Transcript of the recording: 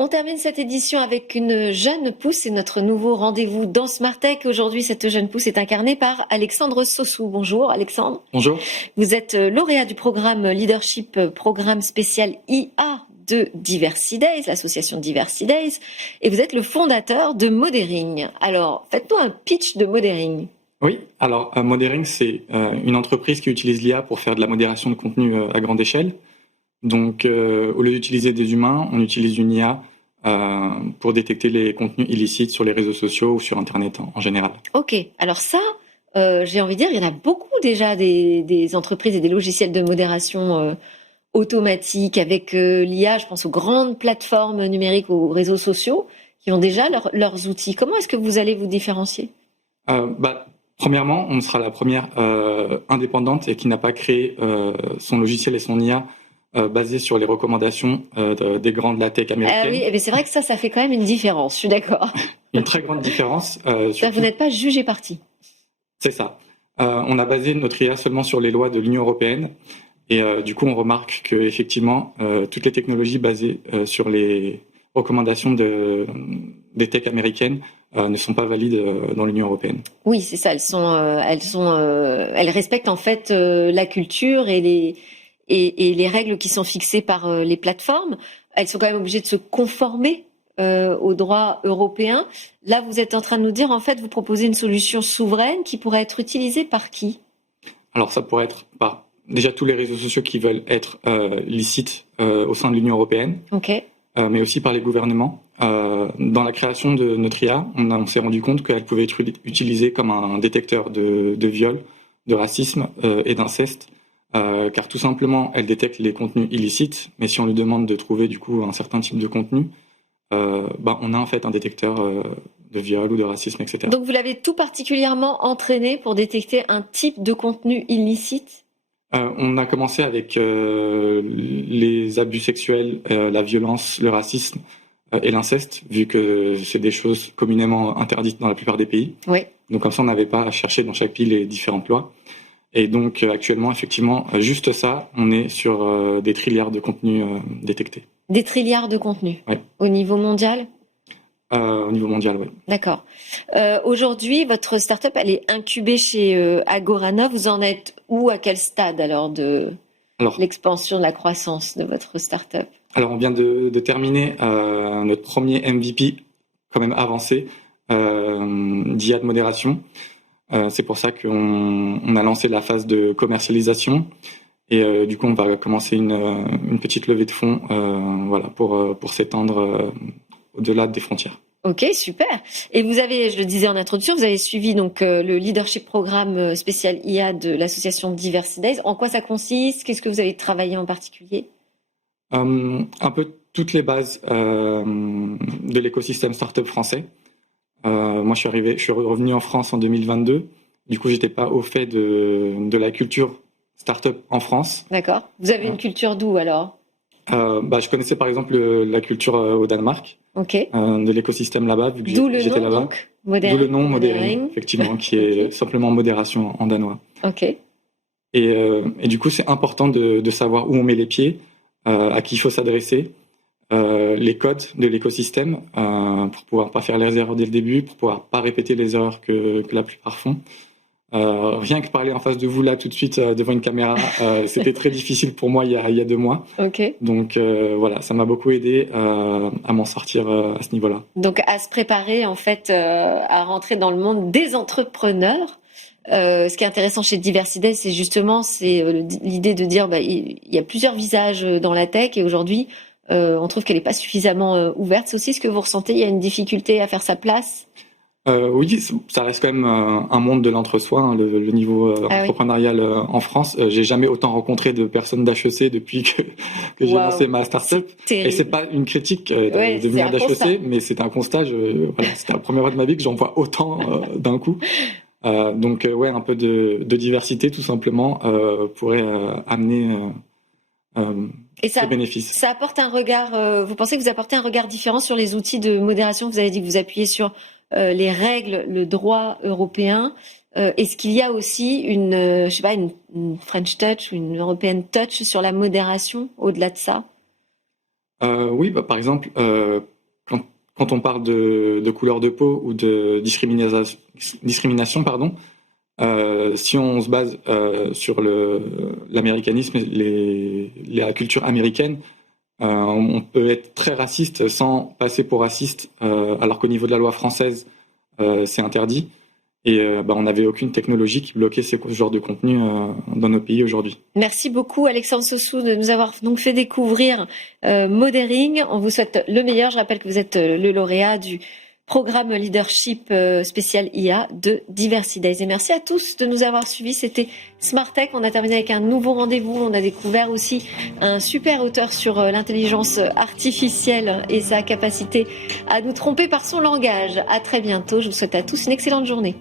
On termine cette édition avec une jeune pousse, c'est notre nouveau rendez-vous dans Smart Tech. Aujourd'hui, cette jeune pousse est incarnée par Alexandre Sossou. Bonjour Alexandre. Bonjour. Vous êtes lauréat du programme Leadership, programme spécial IA de Diversity Days, l'association Diversity Days, et vous êtes le fondateur de Modering. Alors, faites-nous un pitch de Modering. Oui, alors Modering, c'est une entreprise qui utilise l'IA pour faire de la modération de contenu à grande échelle. Donc, au lieu d'utiliser des humains, on utilise une IA pour détecter les contenus illicites sur les réseaux sociaux ou sur Internet en général. Ok, alors ça, j'ai envie de dire, il y en a beaucoup déjà des entreprises et des logiciels de modération automatique avec l'IA, je pense aux grandes plateformes numériques, aux réseaux sociaux, qui ont déjà leurs outils. Comment est-ce que vous allez vous différencier ? Premièrement, on sera la première indépendante et qui n'a pas créé son logiciel et son IA basé sur les recommandations des grandes la tech américaines. Ah oui, mais c'est vrai que ça fait quand même une différence, je suis d'accord. Une très grande différence. Vous n'êtes pas jugé parti. C'est ça. On a basé notre IA seulement sur les lois de l'Union européenne. Et du coup, on remarque que effectivement, toutes les technologies basées sur les recommandations des tech américaines ne sont pas valides dans l'Union européenne. Oui, c'est ça. Elles respectent en fait la culture et les règles qui sont fixées par les plateformes. Elles sont quand même obligées de se conformer au droit européen. Là, vous êtes en train de nous dire, en fait, vous proposez une solution souveraine qui pourrait être utilisée par qui ? Alors, ça pourrait être par déjà tous les réseaux sociaux qui veulent être licites au sein de l'Union européenne, mais aussi par les gouvernements. Dans la création de notre IA, on s'est rendu compte qu'elle pouvait être utilisée comme un détecteur de viol, de racisme et d'inceste, car tout simplement, elle détecte les contenus illicites, mais si on lui demande de trouver du coup un certain type de contenu, on a en fait un détecteur de viol ou de racisme, etc. Donc vous l'avez tout particulièrement entraîné pour détecter un type de contenu illicite ? On a commencé avec les abus sexuels, la violence, le racisme et l'inceste, vu que c'est des choses communément interdites dans la plupart des pays. Oui. Donc comme ça, on n'avait pas à chercher dans chaque pays les différentes lois. Et donc actuellement, effectivement, juste ça, on est sur des trilliards de contenus détectés. Des trilliards de contenus ? Oui. Au niveau mondial ? Au niveau mondial, oui. D'accord. Aujourd'hui, votre start-up, elle est incubée chez Agorana. Vous en êtes où, à quel stade alors de l'expansion, de la croissance de votre start-up ? Alors, on vient de terminer notre premier MVP, quand même avancé, d'IA de modération. C'est pour ça qu'on a lancé la phase de commercialisation. Et du coup, on va commencer une petite levée de fonds pour s'étendre au-delà des frontières. Ok, super. Et vous avez, je le disais en introduction, vous avez suivi donc le leadership programme spécial IA de l'association Diversity Days. En quoi ça consiste ? Qu'est-ce que vous avez travaillé en particulier ? Un peu toutes les bases de l'écosystème startup français. Moi, je suis revenu en France en 2022. Du coup, j'étais pas au fait de la culture startup en France. D'accord. Vous avez une culture d'où alors ? Je connaissais par exemple la culture au Danemark, de l'écosystème là-bas, vu que j'étais là-bas. D'où le nom Modering, effectivement, qui est simplement modération en danois. Et du coup, c'est important de savoir où on met les pieds, à qui il faut s'adresser, les codes de l'écosystème, pour pouvoir pas faire les erreurs dès le début, pour pouvoir pas répéter les erreurs que la plupart font. Rien que parler en face de vous là tout de suite devant une caméra, c'était très difficile pour moi il y a 2 mois. Donc voilà, ça m'a beaucoup aidé à m'en sortir à ce niveau-là. Donc à se préparer en fait à rentrer dans le monde des entrepreneurs. Ce qui est intéressant chez Diversity Days, c'est justement l'idée de dire il y a plusieurs visages dans la tech et aujourd'hui on trouve qu'elle n'est pas suffisamment ouverte. C'est aussi ce que vous ressentez, il y a une difficulté à faire sa place ? Oui, ça reste quand même un monde de l'entre-soi, hein, le niveau entrepreneurial en France. J'ai jamais autant rencontré de personnes d'HEC depuis que j'ai lancé ma startup. Et c'est pas une critique de venir d'HEC, mais c'est un constat. C'était la première fois de ma vie que j'en vois autant d'un coup. Donc un peu de diversité tout simplement pourrait amener des bénéfices. Ça apporte un regard. Vous pensez que vous apportez un regard différent sur les outils de modération ? Vous avez dit que vous appuyez sur les règles, le droit européen. Est-ce qu'il y a aussi une French touch ou une European touch sur la modération au-delà de ça ? Oui, par exemple, quand on parle de couleur de peau ou de discrimination, pardon, si on se base sur l'américanisme et la culture américaine, on peut être très raciste sans passer pour raciste, alors qu'au niveau de la loi française, c'est interdit. Et on n'avait aucune technologie qui bloquait ce genre de contenu dans nos pays aujourd'hui. Merci beaucoup Alexandre Sossou de nous avoir donc fait découvrir Mothering. On vous souhaite le meilleur. Je rappelle que vous êtes le lauréat du programme leadership spécial IA de Diversity Days. Et merci à tous de nous avoir suivis. C'était Smart Tech. On a terminé avec un nouveau rendez-vous. On a découvert aussi un super auteur sur l'intelligence artificielle et sa capacité à nous tromper par son langage. À très bientôt. Je vous souhaite à tous une excellente journée.